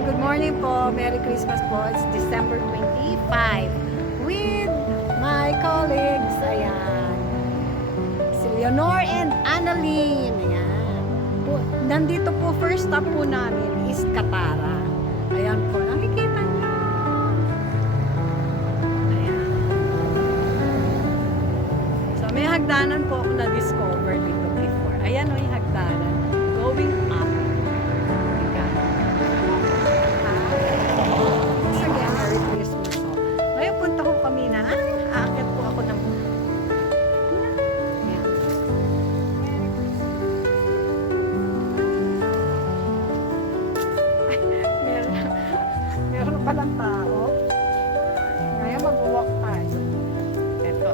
Ayan, good morning po. Merry Christmas po. It's December 25 with my colleagues. Ayan. Si Leonor and Annalyn. Ayan. Nandito po, first stop po namin is Katara. Ayan po, nakikita nyo. Ayan. So, may hagdanan po ako na-discover dito before. Ayan o yung hagdanan. Going up. Punta ko kami na, aakit po ako ng ayan. Ay, meron palang tao. Ngayon mag-walk tayo. Eto.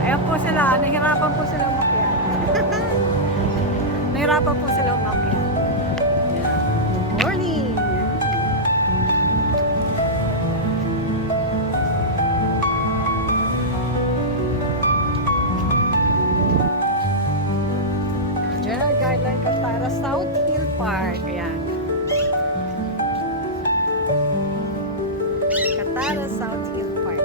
Ayan po sila, nahirapan po sila umakyat. Nahirapan po sila umakyat. Morning! General Guideline Katara, South Hill Park. Ayan. Katara, South Hill Park.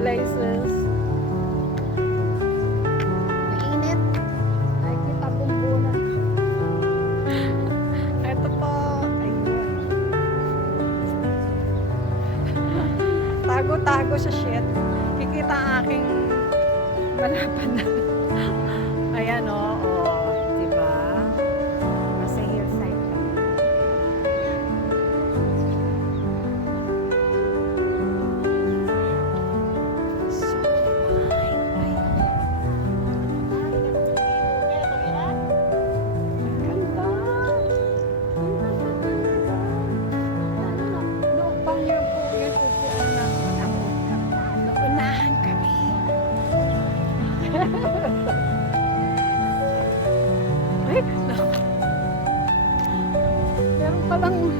Places. Mainit. Ay, kita bumbunan. Ito po. Ayun. Tago-tago sa shit. Kikita ang aking malapan na. Ayan o. Oh, diba? Nasa hillside kami. Ay, meron palang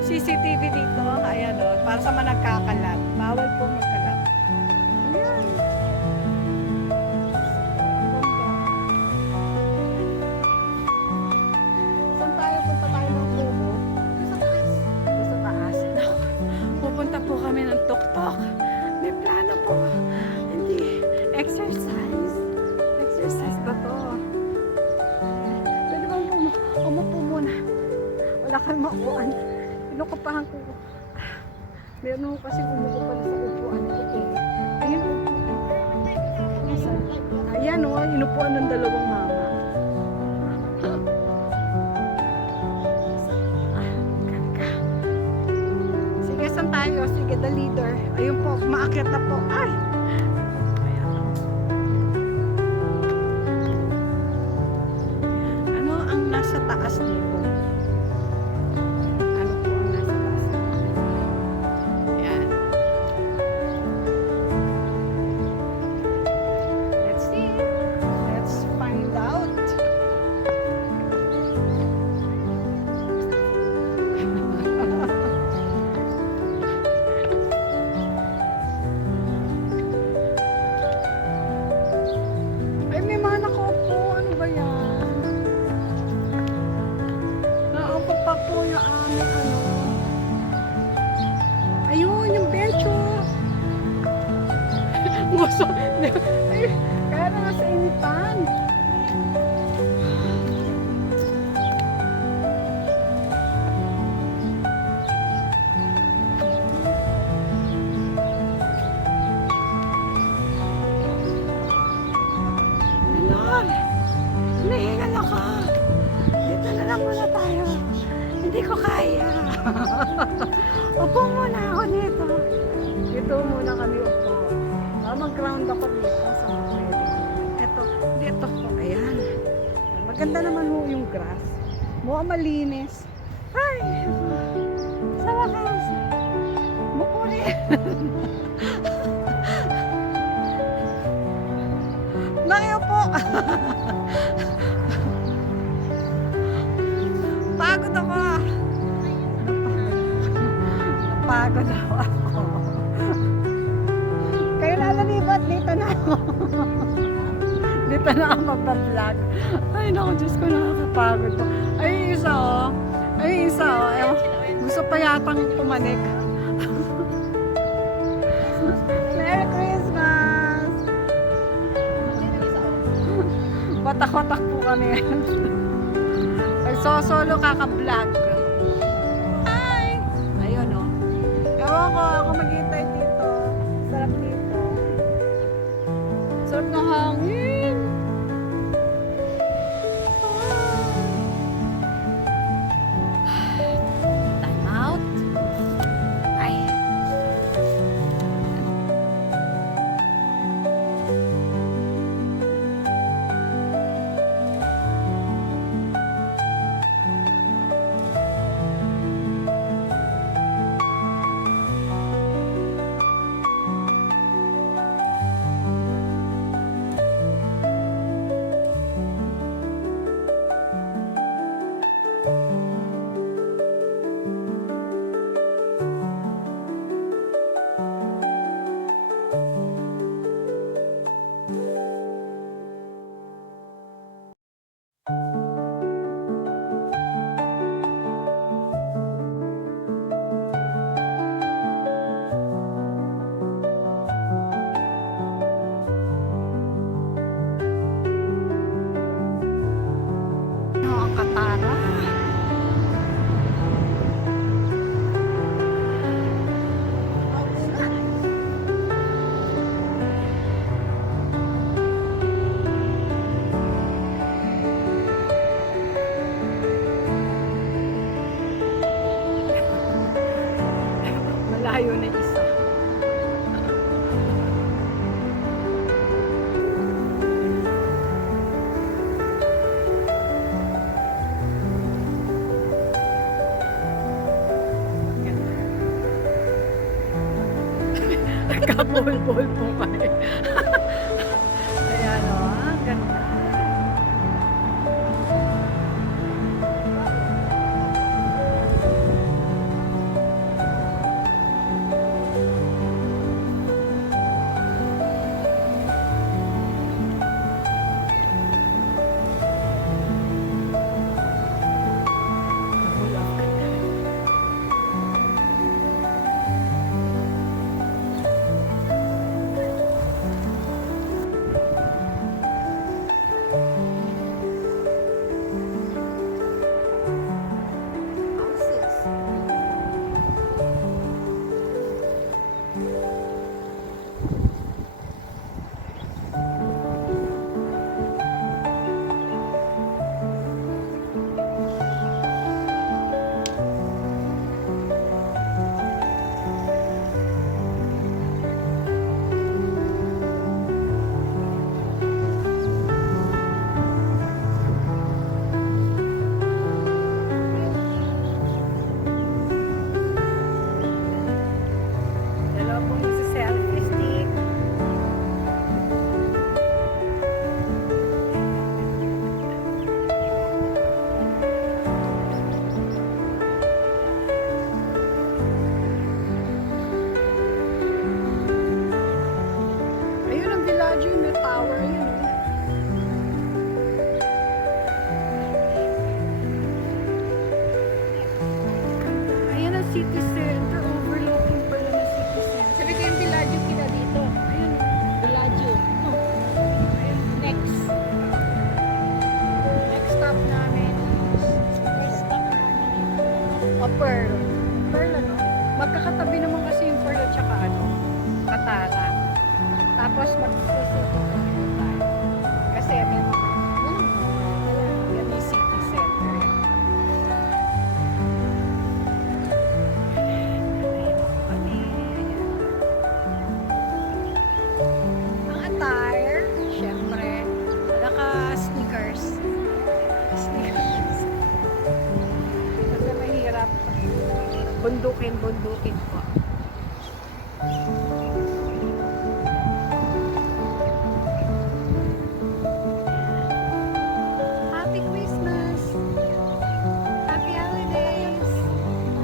CCTV dito. Ayan o, para sa mga nagkakalat. Bawal po magkalat. Ayan. Saan tayo? Punta tayo ng Kubo. Sa taas. Sa taas. Pupunta po kami ng Tuktok. May plano po. Hindi. Exercise. Exercise ba to? Pwede bang umupo muna? Wala kang maupuan. Pinukupahan ko. Meron ko kasi umupo pala sa upuan ko. Ayun upuan. Ayan o, inupuan ng dalawang mama. Ganda. Sige, saan tayo? Sige, the leader. Ayun po, maakyat na po. Ay! Sa taas dito. Ano po ang nasa taas? Ayan. Let's see. Let's find out. Ay, may mga nakaupo. Ano ba yan? Pa po yung aming ano. Ayun, yung bencho. Gusto. Ay, kaya na nasa initan. Lord, nahingal ako. Dito na lang muna tayo. Hindi ko kaya. Upo muna ako nito. Dito muna kami upo. Mag-ground ako dito sa pwede. Eto, dito ko. Ayan. Maganda naman ho yung grass. Mukhang malinis. Ay! Sa wakas. Bukuri. Nakiupo. Pagod ako. Pagod ako. Kayo na nalibat, dito na ako. Dito na ako magpa-vlog. Ay, naku, Diyos ko, nakakapagod to. Ay, isa oh. Ay, isa oh. Ewan, gusto pa yatang pumanik. Merry Christmas! Watak-watak po kami. Nagsosolo kaka-vlog. Hi! Ayun oh. Ewan ko, ako maghintay dito. Sarap dito. Sarap ng hangin. Time out. Ay. Ang Katara. Malayo na isa. Nagkapul-pul po kami. Ayan o, ang ganda. city center, overlooking pala na city center. Sabi ko yung Villaggio kita dito. Ayun, Villaggio. ayun, Next. Next stop namin. First stop namin. Pearl. Pearl ano? Magkakatabi naman kasi yung Pearl at saka ano, Katara. Tapos magsusuko tayo. Kasi may mga, yan yung city center. bundukin po. Happy Christmas! Happy holidays!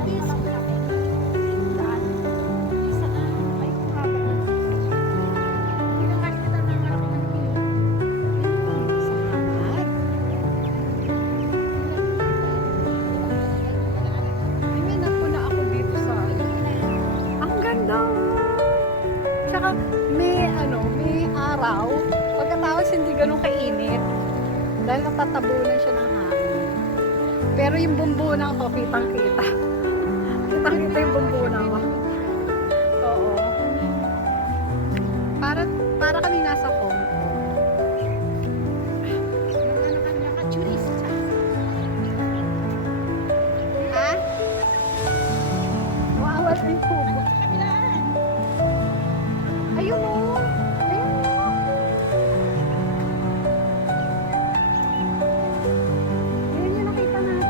Salamat. Ay, may napuna ako dito sa ang ganda! Tsaka may araw. Pagkatapos hindi ganun kainit. Dahil natatabunan siya ng hangin. Pero yung bumbunan ko, kitang-kita. Kitang-kita yung bumbunan ko. Oo. Para kami nasa home. Ha? Wow, yung kubo. Ayun o. Ayun o. Ayun yung nakita natin.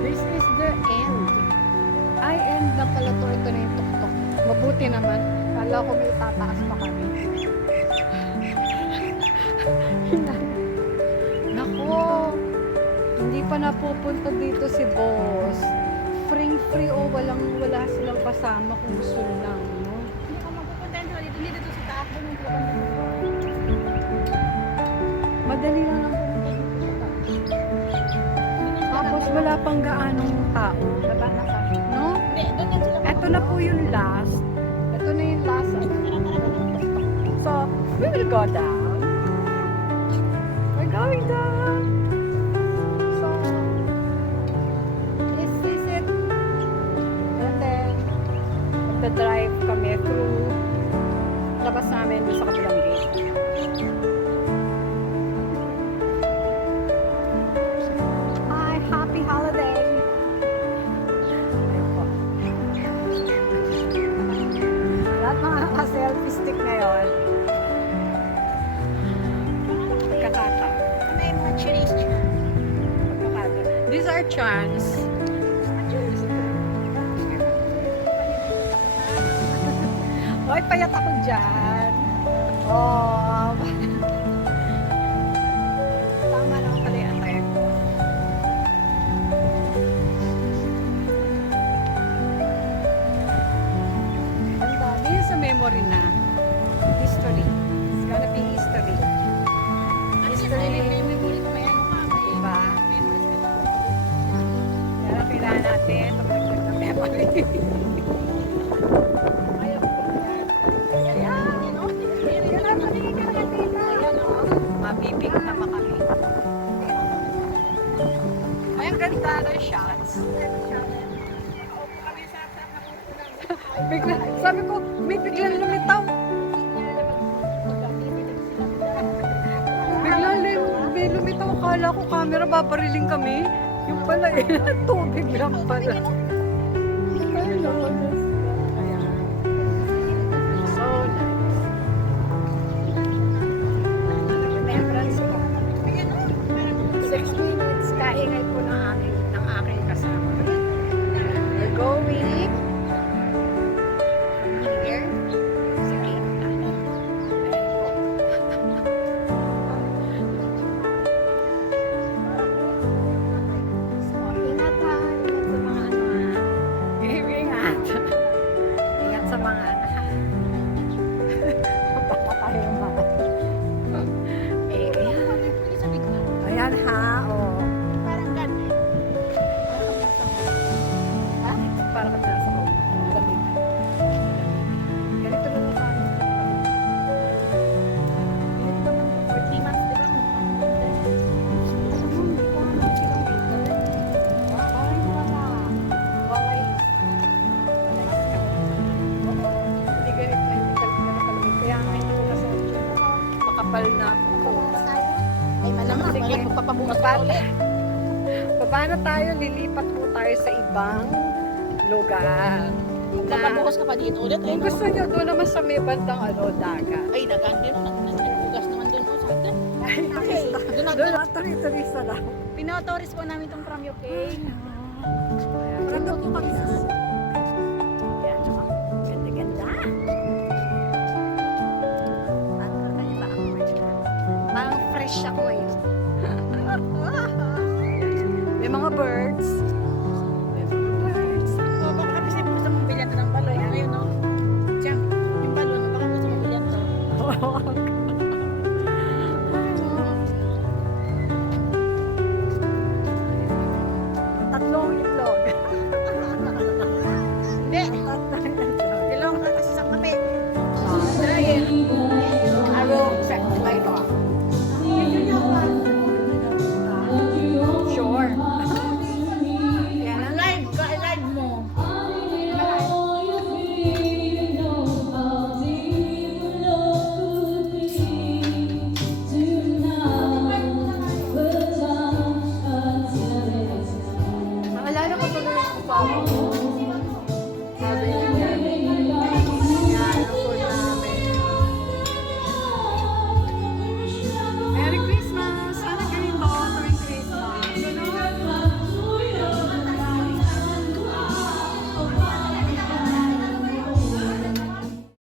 This is the end. Ay, end na pala to. Ito na yung tuktok. Mabuti naman. Kala ko may tataas pa kami. Nako. Hindi pa napupunta dito si boss. Free o wala silang kasama kung gusto lang, no? Madali lang lang pumunta dito sa taas. Tapos wala pang gaanong tao. No? Ito na po yung last. Ito na yung last. So, we will go down. We're going down. So, this is it. And then, magdadrive kami through labas namin sa kabilang gate. Hi, happy holiday! Ayun po. Lahat mga naka-selfie stick ngayon. Pagkakata. Pagkakata. These are chance. Hoy, payat ako dyan. Oh. Tama lang pala yung attire ko. Ganda. This is a memory na. History. It's gonna be history. Diba? Yan ang kailangan natin. Pagdagdag ng memory. Ayaw ko yan. Ayan. Kailangan paningin ka natin. Ayan o. Mabibig na kami. Ay, ang ganda ng shots. Bigla, sabi ko, may biglang lumitaw. May lumitaw. Akala ko camera, babariling kami. Yung pala eh, tubig lang pala. Ay, Lord. Ayan. So nice. Remembrance ko. 6 minutes, kaingay po ng aking kasama. We're going here sa gate na. Ayan po. So, ingat ha. Ingat sa mga ano ha. Ingat. Ingat sa mga ano ha. Baka tayo mga. Ayan ha. Oh. Parang ganun. Para ka nasa home. Lamig. Ganito lang sa amin. Ganito naman po. 3 months, di ba? Alam mo, hindi ko alam kilometer. Parang wala. Walay. Walay ka. Oo. Hindi ganito. Hindi kalamig. Kaya nga hindi ko nasuot yun. Makapal na ako. Ay, malamang. Sige. Wala magpapabukas pa ulit. Paano tayo? Lilipat po tayo sa ibang lugar. Magpapabukas ka pa dito ulit. Kung gusto nyo, doon naman sa may bandang dagat. Ay, nagan din. turista. Doon na- Doon na turista daw. Pinotourist po namin itong from UK. Ganda po kami sa... Yan, oh. Ganda-ganda. Parang kakaiba ang word na. Parang fresh ako